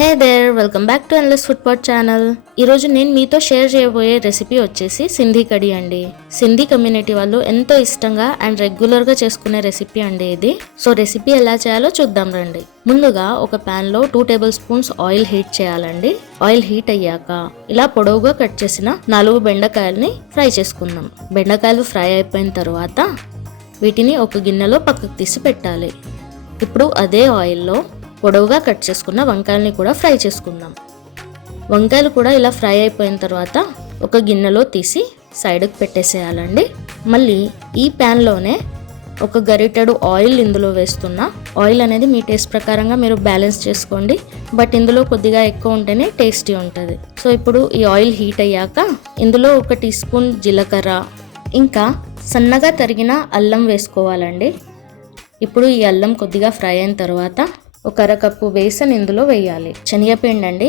Hey there, welcome back to endless food pot channel. ఈరోజు నేను మీతో షేర్ చేయబోయే రెసిపీ వచ్చేసి సింధీ కడి అండి. సింధీ కమ్యూనిటీ వాళ్ళు ఎంతో ఇష్టంగా అండ్ రెగ్యులర్గా చేసుకునే రెసిపీ అండి ఇది. సో రెసిపీ ఎలా చేయాలో చూద్దాం రండి. ముందుగా ఒక ప్యాన్లో 2 టేబుల్ స్పూన్స్ ఆయిల్ హీట్ చేయాలండి. ఆయిల్ హీట్ అయ్యాక ఇలా పొడవుగా కట్ చేసిన 4 బెండకాయలని ఫ్రై చేసుకుందాం. బెండకాయలు ఫ్రై అయిపోయిన తర్వాత వీటిని ఒక గిన్నెలో పక్కకు తీసి పెట్టాలి. ఇప్పుడు అదే ఆయిల్లో పొడవుగా కట్ చేసుకున్న వంకాయలని కూడా ఫ్రై చేసుకుందాం. వంకాయలు కూడా ఇలా ఫ్రై అయిపోయిన తర్వాత ఒక గిన్నెలో తీసి సైడ్కి పెట్టేసేయాలండి. మళ్ళీ ఈ ప్యాన్లోనే ఒక గరిటెడు ఆయిల్ ఇందులో వేస్తున్నా. ఆయిల్ అనేది మీ టేస్ట్ ప్రకారంగా మీరు బ్యాలెన్స్ చేసుకోండి, బట్ ఇందులో కొద్దిగా ఎక్కువ ఉంటేనే టేస్టీ ఉంటుంది. సో ఇప్పుడు ఈ ఆయిల్ హీట్ అయ్యాక ఇందులో 1 టీ స్పూన్ జీలకర్ర, ఇంకా సన్నగా తరిగిన అల్లం వేసుకోవాలండి. ఇప్పుడు ఈ అల్లం కొద్దిగా ఫ్రై అయిన తర్వాత 1 అరకప్పు బేసన్ ఇందులో వేయాలి. శనగపిండి అండి.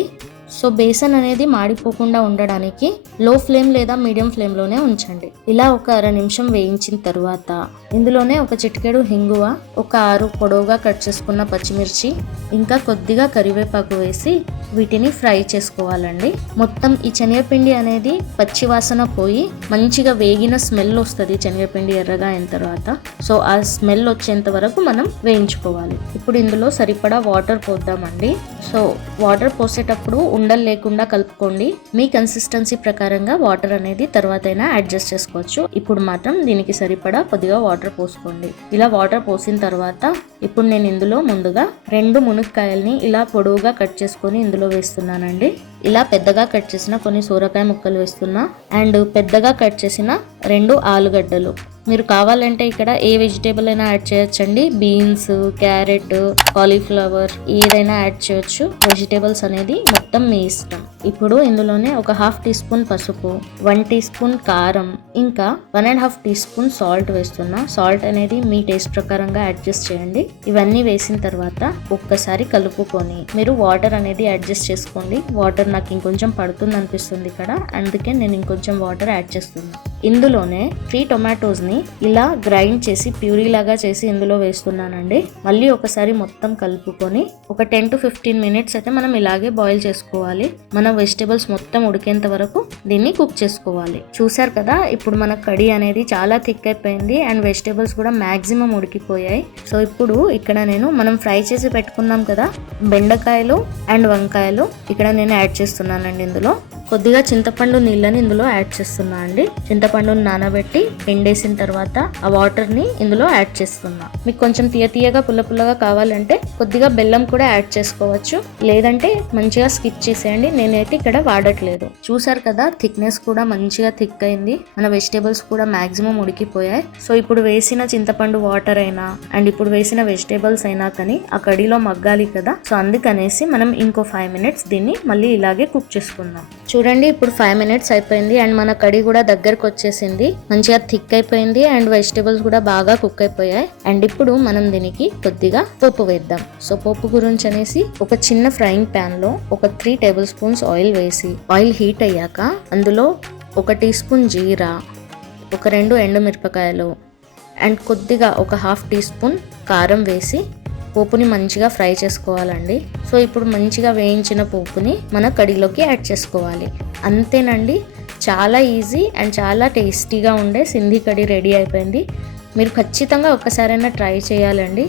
సో బేసన్ అనేది మాడిపోకుండా ఉండడానికి లో ఫ్లేమ్ లేదా మీడియం ఫ్లేమ్లోనే ఉంచండి. ఇలా 1 అర నిమిషం వేయించిన తర్వాత ఇందులోనే 1 చిటికెడు హింగువ, 6 పొడవుగా కట్ చేసుకున్న పచ్చిమిర్చి, ఇంకా కొద్దిగా కరివేపాకు వేసి వీటిని ఫ్రై చేసుకోవాలండి. మొత్తం ఈ శనగపిండి అనేది పచ్చి వాసన పోయి మంచిగా వేగిన స్మెల్ వస్తుంది. శనగపిండి ఎర్రగా అయిన తర్వాత సో ఆ స్మెల్ వచ్చేంత వరకు మనం వేయించుకోవాలి. ఇప్పుడు ఇందులో సరిపడా వాటర్ పోద్దామండి. సో వాటర్ పోసేటప్పుడు ఉండలు లేకుండా కలుపుకోండి. మీ కన్సిస్టెన్సీ ప్రకారంగా వాటర్ అనేది తర్వాత అయినా అడ్జస్ట్ చేసుకోవచ్చు. ఇప్పుడు మాత్రం దీనికి సరిపడా కొద్దిగా వాటర్ పోసుకోండి. ఇలా వాటర్ పోసిన తర్వాత ఇప్పుడు నేను ఇందులో ముందుగా 2 మునక్కాయల్ని ఇలా పొడవుగా కట్ చేసుకొని ఇందులో వేస్తున్నానండి. ఇలా పెద్దగా కట్ చేసిన కొన్ని సోరకాయ ముక్కలు వేస్తున్నా అండ్ పెద్దగా కట్ చేసిన 2 ఆలుగడ్డలు. మీరు కావాలంటే ఇక్కడ ఏ వెజిటేబుల్ అయినా యాడ్ చేయొచ్చండి. బీన్స్, క్యారెట్, కాలీఫ్లవర్ ఏదైనా యాడ్ చేయొచ్చు. వెజిటేబుల్స్ అనేది మొత్తం మీ ఇష్టం. ఇప్పుడు ఇందులోనే 1/2 టీ స్పూన్ పసుపు, 1 టీ స్పూన్ కారం, ఇంకా 1.5 టీ స్పూన్ సాల్ట్ వేస్తున్నా. సాల్ట్ అనేది మీ టేస్ట్ ప్రకారంగా అడ్జస్ట్ చేయండి. ఇవన్నీ వేసిన తర్వాత ఒక్కసారి కలుపుకొని మీరు వాటర్ అనేది అడ్జస్ట్ చేసుకోండి. వాటర్ నాకు ఇంకొంచెం పడుతుంది అనిపిస్తుంది ఇక్కడ, అందుకే నేను ఇంకొంచెం వాటర్ యాడ్ చేస్తున్నా. ఇందులోనే 3 టొమాటోస్ని ఇలా గ్రైండ్ చేసి ప్యూరీ లాగా చేసి ఇందులో వేస్తున్నానండి. మళ్ళీ ఒకసారి మొత్తం కలుపుకొని ఒక 10 to 15 మినిట్స్ అయితే మనం ఇలాగే బాయిల్ చేసుకోవాలి. మన వెజిటేబుల్స్ మొత్తం ఉడికేంత వరకు దీన్ని కుక్ చేసుకోవాలి. చూసారు కదా, ఇప్పుడు మన కడి అనేది చాలా థిక్ అయిపోయింది అండ్ వెజిటేబుల్స్ కూడా మాక్సిమం ఉడికిపోయాయి. సో ఇప్పుడు ఇక్కడ నేను మనం ఫ్రై చేసి పెట్టుకున్నాం కదా బెండకాయలు అండ్ వంకాయలు, ఇక్కడ నేను యాడ్ చేస్తున్నానండి. ఇందులో కొద్దిగా చింతపండు నీళ్ళని ఇందులో యాడ్ చేస్తున్నా అండి. చింతపండుని నానబెట్టి ఎండేసిన తర్వాత ఆ వాటర్ని ఇందులో యాడ్ చేస్తున్నా. మీకు కొంచెం తీయగా పుల్లగా కావాలంటే కొద్దిగా బెల్లం కూడా యాడ్ చేసుకోవచ్చు, లేదంటే మంచిగా స్కిప్ చేసేయండి. నేనైతే ఇక్కడ వాడట్లేదు. చూసారు కదా, థిక్నెస్ కూడా మంచిగా థిక్ అయింది. మన వెజిటేబుల్స్ కూడా మాక్సిమం ఉడికిపోయాయి. సో ఇప్పుడు వేసిన చింతపండు వాటర్ అయినా అండ్ ఇప్పుడు వేసిన వెజిటేబుల్స్ అయినా కానీ ఆ కడిలో మగ్గాలి కదా. సో అందుకనేసి మనం ఇంకో 5 మినిట్స్ దీన్ని మళ్ళీ ఇలాగే కుక్ చేసుకుందాం. చూడండి, ఇప్పుడు 5 మినిట్స్ అయిపోయింది అండ్ మన కడి కూడా దగ్గరకు వచ్చేసింది. మంచిగా థిక్ అయిపోయింది అండ్ వెజిటేబుల్స్ కూడా బాగా కుక్ అయిపోయాయి. అండ్ ఇప్పుడు మనం దీనికి కొద్దిగా పోపు వేద్దాం. సో పోపు గురించి అనేసి ఒక చిన్న ఫ్రైయింగ్ ప్యాన్ లో ఒక 3 టేబుల్ స్పూన్స్ ఆయిల్ వేసి ఆయిల్ హీట్ అయ్యాక అందులో 1 టీ స్పూన్ జీరా, ఒక 2 ఎండుమిరపకాయలు అండ్ కొద్దిగా ఒక 1/2 టీ స్పూన్ కారం వేసి పోపుని మంచిగా ఫ్రై చేసుకోవాలండి. సో ఇప్పుడు మంచిగా వేయించిన పోపుని మన కడిలోకి యాడ్ చేసుకోవాలి. అంతేనండి, చాలా ఈజీ అండ్ చాలా టేస్టీగా ఉండే సింధీ కడి రెడీ అయిపోయింది. మీరు ఖచ్చితంగా ఒక్కసారైనా ట్రై చేయాలండి.